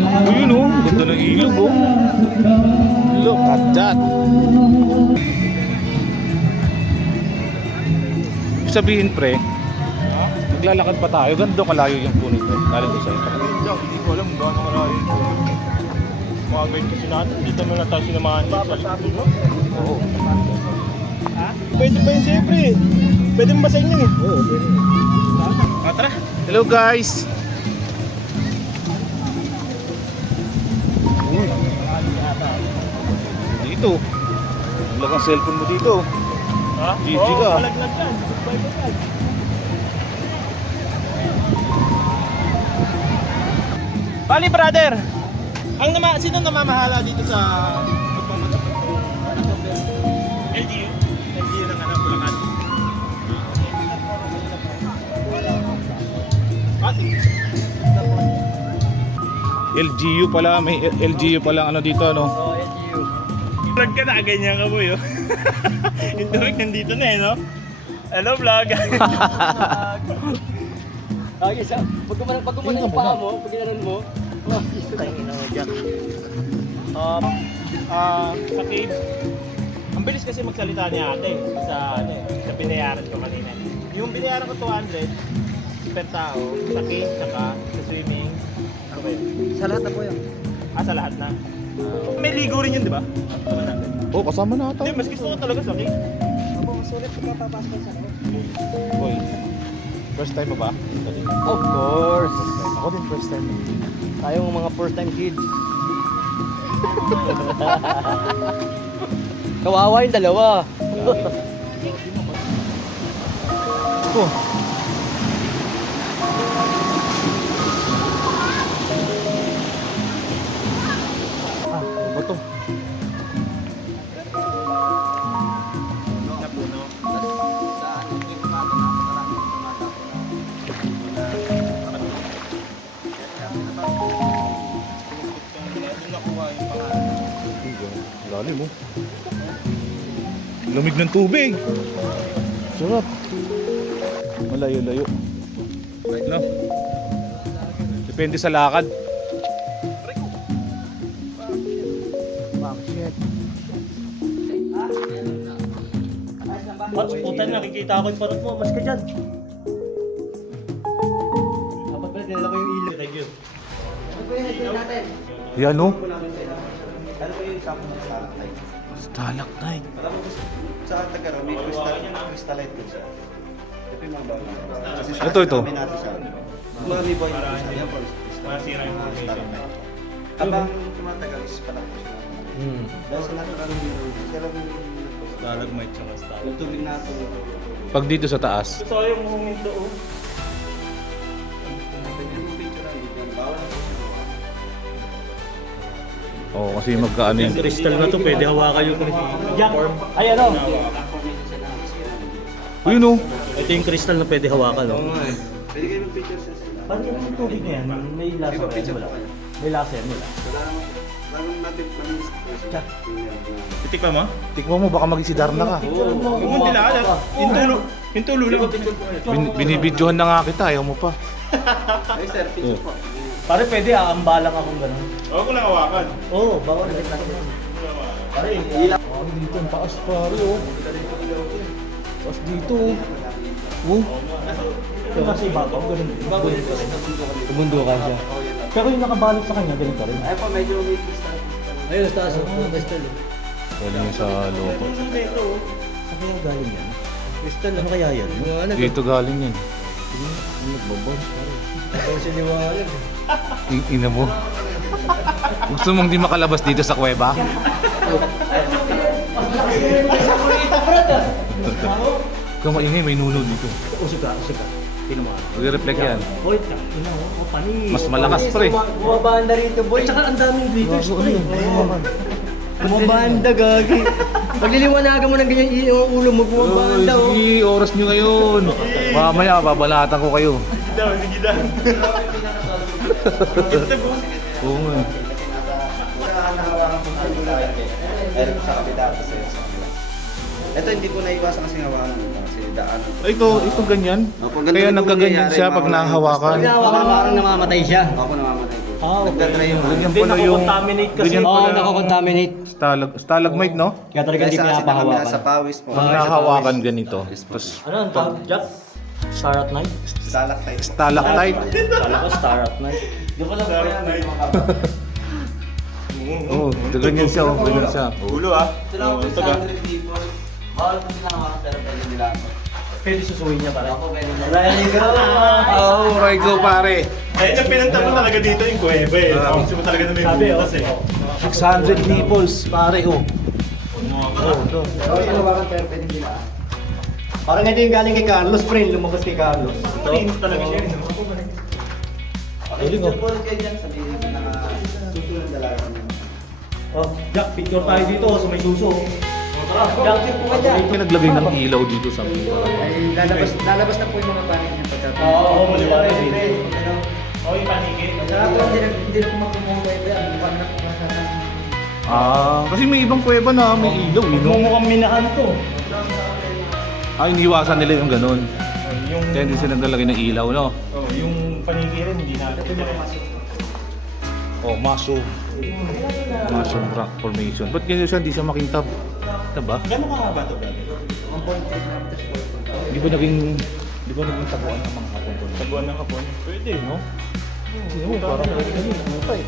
Yun oh, ganda ng ilog oh. Look at that. Ibig sabihin pre, maglalakad pa tayo. Ganda kalayo yung punit pre. Galing doon sa'yo. Hindi ko alam gaano kalayo yung punit. Mga guide kasi natin, dito mo na tayo sinamahan dito sa likod, no? Oo. Ha? Pwede pa yun sa'yo, pre. Pwede mo basahin yun eh. Oo. Tara. Hello guys. Uy. Dito. Lag ang cellphone mo dito. Ha? GG ka. Oo, malaglag yan. Bye-bye. Bali brother, sino namamahala dito sa LGU? LGU ng Bulacan. LGU pala, may LGU pala ano dito ano. Oh, LGU. Vlog ka na, ganyan ka mo yun. Yung Dominic nandito na eh, no? Hello vlog! Okay, so, pag gumanang yung paa mo, pag ginanon mo, Tangin na Jack. Sa cave, ang bilis kasi magsalita ni ate sa binayaran ko kanina. Yung binayaran ko 200 per tao, sa cave, saka sa swimming. Ano ba yun? sa lahat na po yun. Sa lahat na. May ligo rin yun, di ba? Kasama natin. Oh, kasama na ata. Hindi, mas gusto ko talaga sa cave. Ako, sulit pag papapasok sa ako. Boy. First time mo ba? Of course. Ako din first time. Tayong mga first time kids. Kawawa yung dalawa. Oh. Ah, ano ba to? Napuno. Lalim mo. Lamig ng tubig. Sarap. Malayo-layo. No? Depende sa lakad. Pats, putan, nakikita ko yung parot mo. Mas ka dyan. Dapat pala dinala ko yung ilaw. Thank you. Ano po yung headline natin? Yan no? Ano ba yung sapo ng stalactite? Stalactite. Alam mo sa Tagaro, may crystallite din siya. Ito yung mga bagay. Kasi sa Ito. kami natin siya. Mga may boy na siya. Yan po. Masira yung formation. Habang tumatagal is palaki siya. Dahil sa natural siya lang yung Stalagmite siya mas yung tubig na ito. Pag dito sa taas. Gusto ko yung huminto oh. Pwede mo picture lang. Bawal na siya. Oo, kasi magkaano Yung yung crystal na to, pwede hawakan yung Jack! Ay ano? Formation siya na masira. Ayun no? Ito yung crystal na pwede hawakan oh. Pwede kayo mag-picture sa sila. Paano yung tubig na yan? May lasa Di ba ba yan? picture Wala. pa kayo? May lasa yan, wala. Wala naman. Lalo natin mamiss ko siya. Titikman mo? Tikmo mo, baka magisidarna ka. Huwag mo nila alam. Yung tulo lang. Binibidyohan na nga kita, ayaw mo pa. Ay sir, picture po. Pare pwede aambalang akong gano'n. Huwag ko lang hawakan. Oo, bawal na rin. Pare, Oh, dito ang taas pare oh. Taas dito oh. Oh. Ito kasi ibabaw, ganun. Tumundukan siya. Pero yung nakabalot sa kanya, ganun pa rin. Ay po, medyo may crystal. Ayun, sa taas. Crystal. Galing yung sa loob. Saan kaya galing yan? Crystal, ano kaya yan? Ano? Dito galing yan. Nagbabons pa rin. Ito si Liwanag. Ina mo. Gusto mong di makalabas dito sa kuweba? Kung maingay, may nuno dito. Usog ka. Tingnan mo. Mag-reflect yan. Boy, ina mo, panis. Mas malakas, pre. Bumabanda rito, boy. At saka ang daming glitters, pre. Bumabanda, gagi. Pagliliwanagan mo ng ganyan yung ulo mo, bumabanda, oh. Sige, oras nyo ngayon. Mamaya, babalatan ko kayo. sige daw. Oo nga. Meron ko sa kabila at sa kabila. Ito hindi ko naiwasan kasi hawakan kasi daan. Ito ganyan. Opo, ganun Kaya po nagkaganyan nangyayari, siya pag mawala yung nahahawakan. Pag nahawakan mo, parang namamatay siya. Ako namamatay ko. Ah, okay. Nagdadry yung Ganyan Hindi, pala yung... nako-contaminate kasi. ganyan Oo, pala- nako-contaminate. Stalagmite, no? Kaya talaga hindi Kaysa kasi pinapahawakan. sa pawis po. Pag nahawakan ganito. Tapos Ano ang tawag? Jack? Star at night? Stalactite. stalactite. Kala ko Star at night. Doon ko lang po yan. Oo, ganyan siya, oh. Ganyan siya. Ulo ah. Ito lang po 100 people. Bawal po sila mga pero pwede nila ako. Pwede susuhin niya pare. Ako pwede nila. Ready, go! Oh, right go, pare. Ayun yung pinunta mo talaga dito yung kuweba eh. Gusto mo talaga na may Sabi, butas eh. 600 nipples, pare, oh. So, yung hawakan pero pwede nila. Parang ito yung galing kay Carlos, friend. Lumabas kay Carlos. Malinis talaga siya eh. Okay, picture po kayo dyan. Sabihin ko na susunod dalaga niyo. Oh, Jack, picture tayo dito sa may suso. Jack, po ka dyan. May naglagay ng ilaw dito sa Ay, lalabas na po yung mga panig niya pagkatapos. Oo, maliwanag din. Oh, yung paniki. Hindi na po magpumungkay ba yan. Mukhang na po masarap. Kasi may ibang kuweba na may ilaw, eh, no? Mukhang minahan to. Iniwasan nila yung ganun. Yung, Kaya hindi sila naglalagay ng ilaw, no? yung paniki rin, hindi natin. Oh, maso. Maso rock formation. Ba't ganyan siya? Hindi siya makintab. Diba? Gano'n kahaba to, brother? Di ba naging tabuan ng mga hapon to? Taguan ng kapon. Pwede, no? Hindi mo, parang ano pa eh.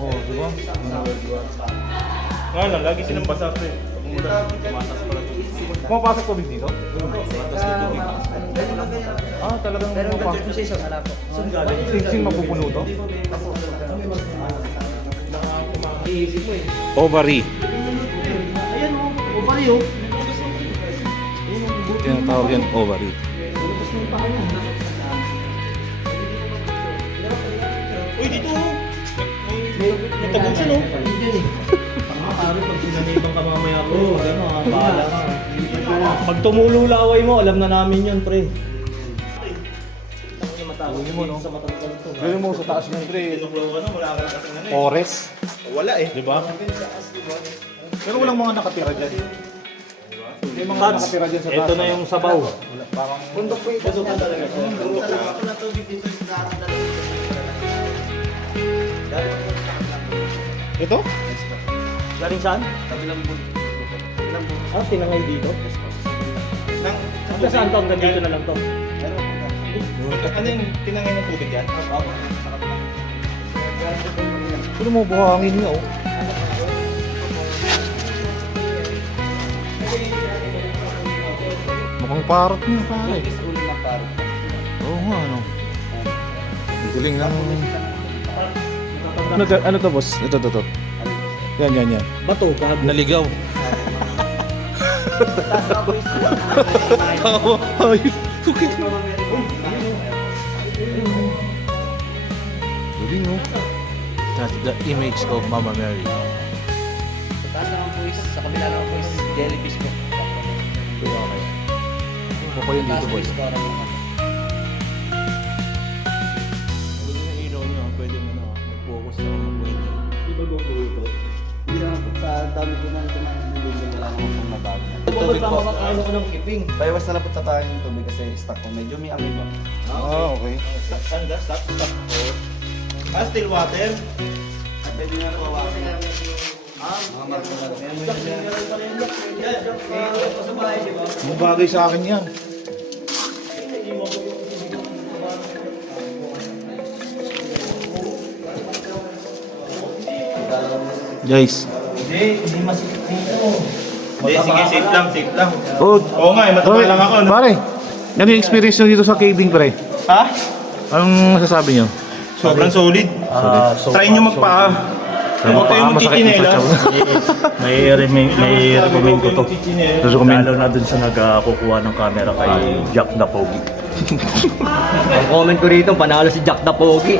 Oh, di ba? Nga lang, lagi silang basa pre. Pag umulan, tumatas pala to. Pumapasok tubig dito? Talagang pumapasok. po siya isang ala po. Saan galing? Singsing mapupuno to? Iisip mo eh. Ovary. Ayan o, ovary o. Kaya tawag yan, ovary. Uy, dito oh. May tagusan oh. Pangakari pag sinanibang ka mamaya ko. Gano'n, bahala ka. Pag tumulo laway mo, alam na namin yun, pre. Matawag mo, no? Sa matangkal to. Gawin mo sa taas ng pre. Tinuklaw ka na, wala ka na kasing ano eh. Ores. Wala eh. Di ba? Pero walang mga nakatira dyan. May mga nakatira dyan sa taas. Ito na yung sabaw. Parang... Bundok po ito. Bundok talaga. Bundok talaga. Ako na tubig dito sa darat. Ito? Galing saan? Kabilang bundok. Kabilang bundok. Ah, tinangay dito. Nang, Hanggang saan to? Hanggang dito na lang to. Meron po. ano yung tinangay ng tubig yan? Pero mo buhangin niya, oh. Mukhang parot niya, pare. Is ulo ng parang. Oo nga, ano. Ang galing ng... Ano to, boss? Ito. Yan. Bato, gago. Naligaw. Galing, oh. That's the image of Mama Mary. Sa taas naman po is, sa kabila naman po is jellyfish po. Ano pa yun dito, boy? Yung ilaw niyo, pwede mo na mag-focus sa mga pwede. Di ba gugulo ito? Hindi naman po sa dami po nang kumain wala naman pong nabago. Tubig pa makakaano ko ng kiping. Paiwas na lang po tayo ng tubig kasi stock po. Medyo may amoy po. Okay. Stop, sanda, stop. Still water. Pwede nga po hawakan. Mga marko na Ang bagay sa akin yan. Guys. Hindi masikip dito. Hindi, sige, safe lang. Oh, Oo nga, mataba lang ako. No? Pare, ano yung experience nyo dito sa caving, pre? Ha? Anong masasabi nyo? Sobrang solid. Try nyo magpaa. Huwag kayong magchichinelas. May recommend ko to. Recommend. Lalo na dun sa nagkukuha ng camera kay Jack the Pogi. Ang comment ko rito, panalo si Jack the Pogi.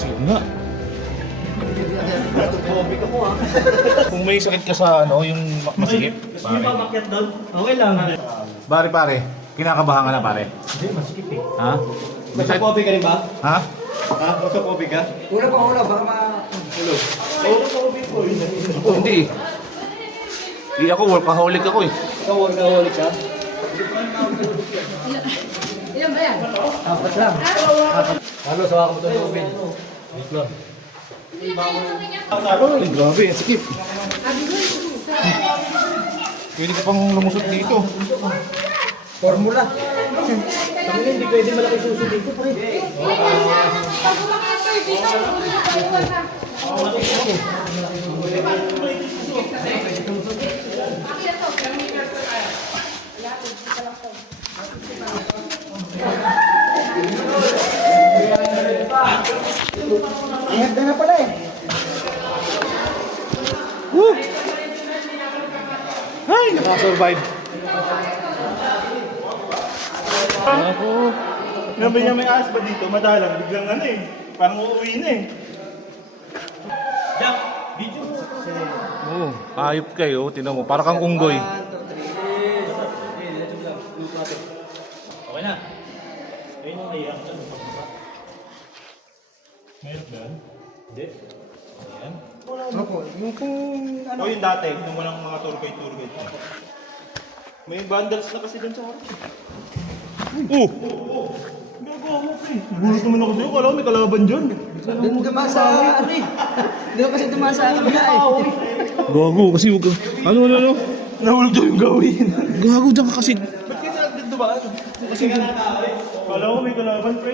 Sige nga. Kung may sakit ka sa ano, yung masikip. Gusto niyo pa makyat doon? Okay lang. Pare, kinakabahan ka na, pare. Ha? Gusto coffee ka rin ba? Ha? Ha? Gusto coffee ka? Una pa una, baka ma-ulog. Hindi. Hindi ako, workaholic ako eh. Ikaw workaholic ka? Ilan ba yan? Apat lang. Ano, sawa ko ito ng coffee. Wait lang. Ay, grabe, ang sikip. Pwede ka pang lumusot dito. Formula. Hindi pwede malaki suso dito, pre. Ingat na pala eh. Woo! Ay, nakasurvive. Ako. Sabi niya may aas ba dito? Madalang, biglang ano eh. Parang uuwi na eh. Oo, ayop kayo. Tinan mo, para kang unggoy. Okay na. Ayun yung naiyak ka. Mayroon ba? Hindi. Ayan. Opo, yung kung ano. O yung dati, yung walang mga tour guide. May bundles na kasi dun sa harap. Gagawa mo pre. Gulat naman ako sa'yo. Kala ko may kalaban dyan. Doon dumasa, ano eh. Doon kasi dumasa kabila eh. Gago, kasi huwag ka. Ano? Nahulog daw yung gawin. Gago dyan ka kasi. Ba't kasi agad dumaan? Kasi kala ko may kalaban pre.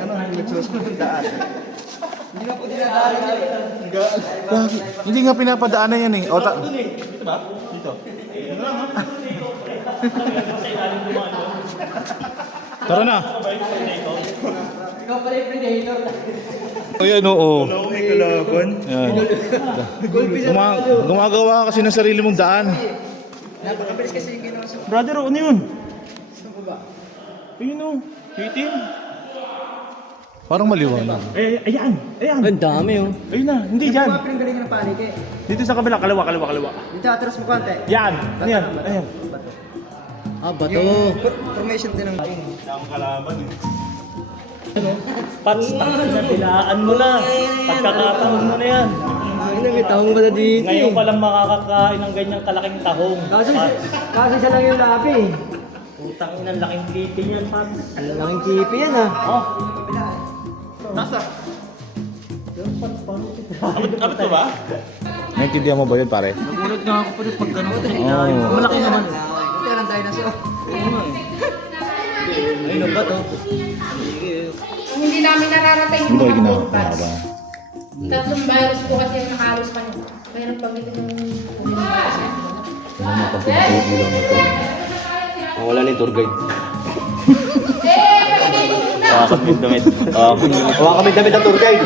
Ano, nagsusunod ng daan. Hindi na po dinadaanan yun. Gago. Hindi nga pinapadaanan yan eh. O, Dun eh. Dito ba? Dito. Ano lang ha? tara na. Ikaw pala yung predator. Ayan, oo. Kala ko may kalaban. Yan. Gumagawa ka kasi ng sarili mong daan. Napakabilis kasi yung ginawa sa... Brother, ano yun? Saan ko ba? Ayun o. Itim. Parang maliwanag. Eh, ayan. Ang dami oh. Ayun na. Hindi dyan. Mga pinanggalingan ng panik eh. Dito sa kabila. Kaliwa. Dito atras mo konti. Yan. Ano yan? Ayan. Ah, bato. Yung formation din ng king. Ang kalaban eh. Pats, na bilaan mo na. Pagkakataon mo na yan. Ay, may tahong ba na dito Ngayon pa lang makakakain ng ganyang kalaking tahong. Kasi siya lang yung labi eh. Putang inang laking pipi niyan, Pats. Ang laking kipi yan ah. Oh, Nasa? Abot mo ba? Naintindihan mo ba yun, pare? nagulat nga ako pa rin pag gano'n. Oo. Malaki naman. Ito lang tayo na siya. Ayun ang bato. Ang hindi namin nararating Hindi yung kayo mga ginawa. bats. Tatlong virus po kasi yung nakalos pa niyo. Mayroon pag ito yung virus. Ano mo pag pinag-uwi lang ito? Wala na yung tour guide. Hawakan mo yung damit. Hawakan mo yung damit ng tour guide.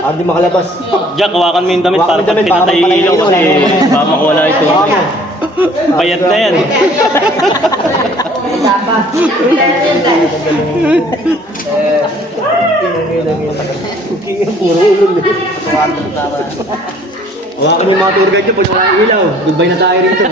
Hindi makalabas. Jack, hawakan mo yung damit para pag pinatay yung ilaw kasi baka makawala ito. Bayad na yan. Puro ulol eh. Hawakan mo yung mga tour guide nyo pag wala ilaw. Goodbye na tayo rito.